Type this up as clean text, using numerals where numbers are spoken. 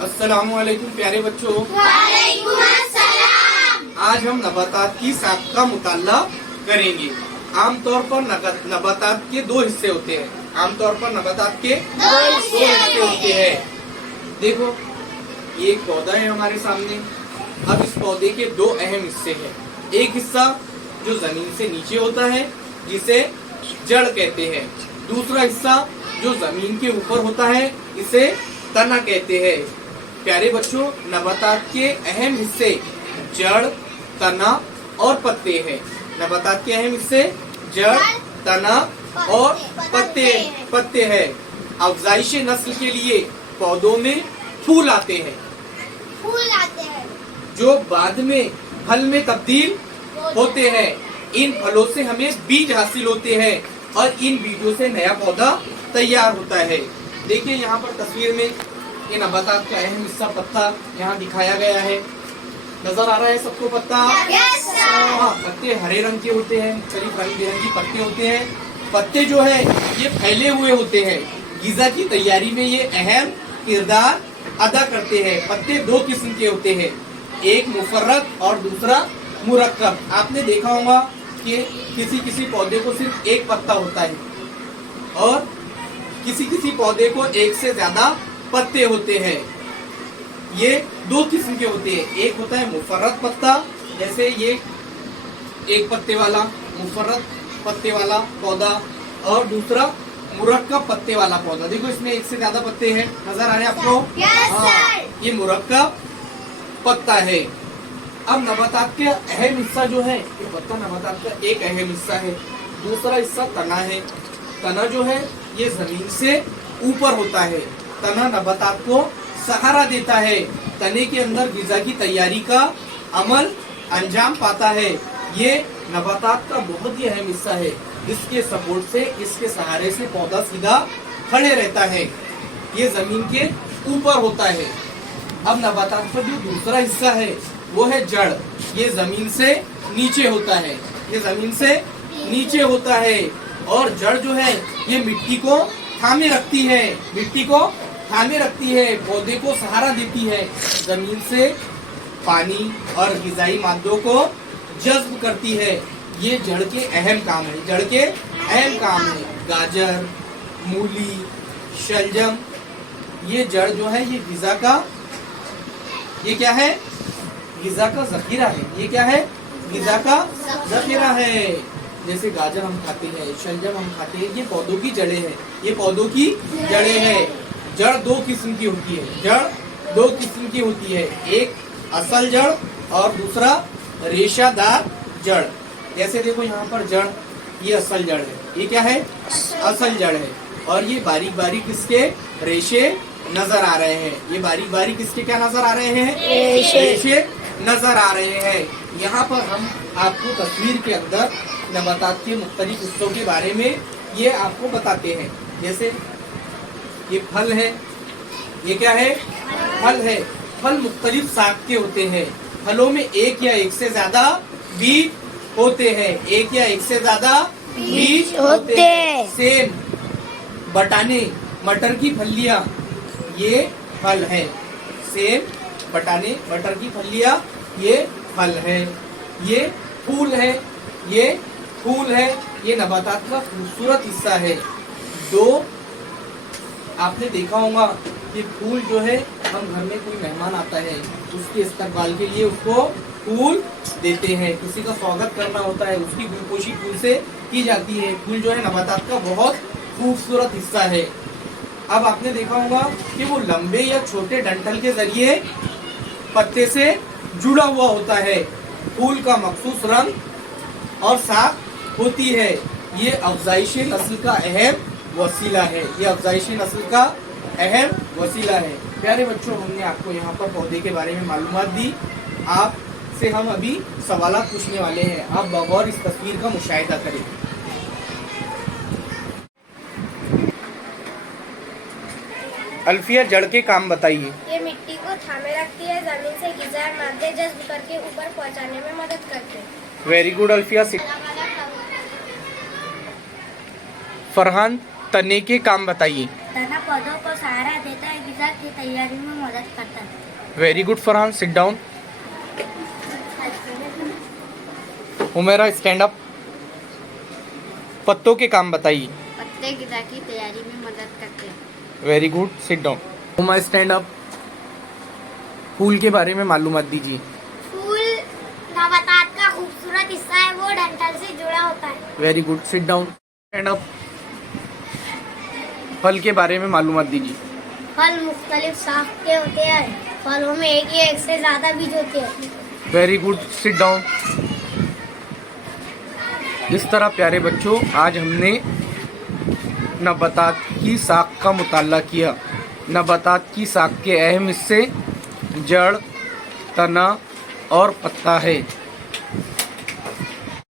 अस्सलामुअलैकुम प्यारे बच्चों। वालेकुम अस्सलाम। आज हम नबातात की साख का मुताला करेंगे। आमतौर पर नबातात के दो हिस्से होते हैं। आमतौर पर नबातात के दो हिस्से होते हैं। देखो, ये एक पौधा है हमारे सामने। अब इस पौधे के दो अहम हिस्से हैं। एक हिस्सा जो जमीन से नीचे होता है, जिसे जड़ कहते हैं। दूसरा हिस्सा जो जमीन के ऊपर होता है, इसे तना कहते हैं। प्यारे बच्चों, नबातात के अहम हिस्से जड़, तना और पत्ते हैं। नबातात के अहम हिस्से जड़, तना और पत्ते हैं। अफजाइश नस्ल के लिए पौधों में फूल आते हैं, जो बाद में फल में तब्दील होते हैं। इन फलों से हमें बीज हासिल होते हैं और इन बीजों से नया पौधा तैयार होता है। देखिए, यहाँ पर तस्वीर में ये नबातात का अहम हिस्सा पत्ता यहाँ दिखाया गया है। नजर आ रहा है सबको पत्ता? हाँ, पत्ते हरे रंग के होते हैं, मुख्तलिफ रंग बिरंगी पत्ते होते हैं। पत्ते जो है ये फैले हुए होते हैं। ग़िज़ा की तैयारी में ये अहम किरदार अदा करते हैं। पत्ते दो किस्म के होते हैं, एक मुफर्रत और दूसरा मुरक्कब। आपने देखा होगा कि किसी पौधे को सिर्फ एक पत्ता होता है और किसी पौधे को एक से ज्यादा पत्ते होते हैं। ये दो किस्म के होते हैं। एक होता है मुफर्रत पत्ता, जैसे ये एक पत्ते वाला मुफर्रत पत्ते वाला पौधा, और दूसरा मुरक्कब पत्ते वाला पौधा। देखो, इसमें एक से ज्यादा पत्ते हैं, नजर आ रहे हैं आपको? हाँ, ये मुरक्कब पत्ता है। अब नबातात के अहम हिस्सा जो है, ये पत्ता नबातात का एक अहम हिस्सा है। दूसरा हिस्सा तना है। तना जो है ये जमीन से ऊपर होता है। तना नबातात को सहारा देता है। तने के अंदर ग़िज़ा की तैयारी का अमल अंजाम पाता है। ये नबातात का बहुत ही अहम हिस्सा है। इसके सपोर्ट से, इसके सहारे से पौधा सीधा खड़े रहता है। ये जमीन के ऊपर होता है। अब नबातात का जो दूसरा हिस्सा है वो है जड़। ये जमीन से नीचे होता है। ये जमीन से नीचे होता है और जड़ जो है ये मिट्टी को थामे रखती है। मिट्टी को थामे रखती है, पौधे को सहारा देती है। जमीन से पानी और ग़िज़ाई मादों को जज्ब करती है। ये जड़ के अहम काम है। जड़ के अहम काम है। गाजर, मूली, शलजम, ये जड़ जो है ये ग़िज़ा का, ये क्या है? ग़िज़ा का ज़ख़ीरा है। ये क्या है? ग़िज़ा का ज़ख़ीरा है। जैसे गाजर हम खाते हैं, शलजम हम खाते हैं, ये पौधों की जड़ें हैं। ये पौधों की जड़ें हैं। जड़ दो किस्म की होती है। जड़ दो किस्म की होती है, एक असल जड़ और दूसरा रेशादार जड़। जैसे देखो, यहाँ पर जड़, ये असल जड़ है। ये क्या है? असल जड़ है। और ये बारीक बारीक इसके रेशे नजर आ रहे हैं। ये बारीक बारीक इसके क्या नजर आ रहे हैं? रेशे नजर आ रहे हैं। यहाँ पर हम आपको तस्वीर के अंदर नबातात के मुख्तलिफ हिस्सों के बारे में ये आपको बताते हैं। जैसे ये फल है। ये क्या है? फल है। फल मुख्तलिफ साख के होते हैं। फलों में एक या एक से ज्यादा बीज होते हैं। एक या एक से ज्यादा बीज होते हैं। सेम, बटाने, मटर की फलियां, ये फल है। सेम, बटाने, मटर की फलियां, ये फल है। ये फूल है। ये फूल है। ये नबातात का खूबसूरत हिस्सा है। दो, आपने देखा होगा कि फूल जो है, हम घर में कोई मेहमान आता है, उसके इस्तकबाल के लिए उसको फूल देते हैं। किसी का स्वागत करना होता है, उसकी गुलपोशी फूल से की जाती है। फूल जो है नबातात का बहुत खूबसूरत हिस्सा है। अब आपने देखा होगा कि वो लंबे या छोटे डंठल के जरिए पत्ते से जुड़ा हुआ होता है। फूल का मखसूस रंग और साख होती है। ये अफजाइश नस्ल का अहम वसीला है। ये अफजाइश नस्ल का अहम वसीला है। प्यारे बच्चों, हमने आपको यहाँ पर पौधे के बारे में मालूमात दी। आपसे हम अभी सवालात पूछने वाले हैं। आप बगौर इस तस्वीर का मुशाहिदा करें। अल्फिया, जड़ के काम बताइए। ये मिट्टी को थामे रखती है, जमीन से ग़िज़ा मादे जज्ब करके ऊपर पहुंचाने में मदद करते हैं। Very good Alfiya. फरहान, तने के काम बताइए। तना पौधों को सहारा देता है, ग़िज़ा की तैयारी में मदद करता है। Very good Farhan, sit down. Umera, stand up. पत्तों के काम बताइए। पत्ते ग़िज़ा की तैयारी में मदद करते हैं। Very good, sit down. Uma, stand up. फूल के बारे में मालूमात दीजिए। फूल नबातात का खूबसूरत हिस्सा है, वो डंठल से जुड़ा होता है। Very good, sit down. Stand up. फल के बारे में मालूमात दीजिए। फल मुख्तलिफ साख के होते हैं। फलों में एक या एक से ज़्यादा बीज होते हैं। Very good, sit down. इस तरह प्यारे बच्चों, आज हमने नबातात की साख का मुताला किया। नबातात की साख के अहम हिस्से जड़, तना और पत्ता है।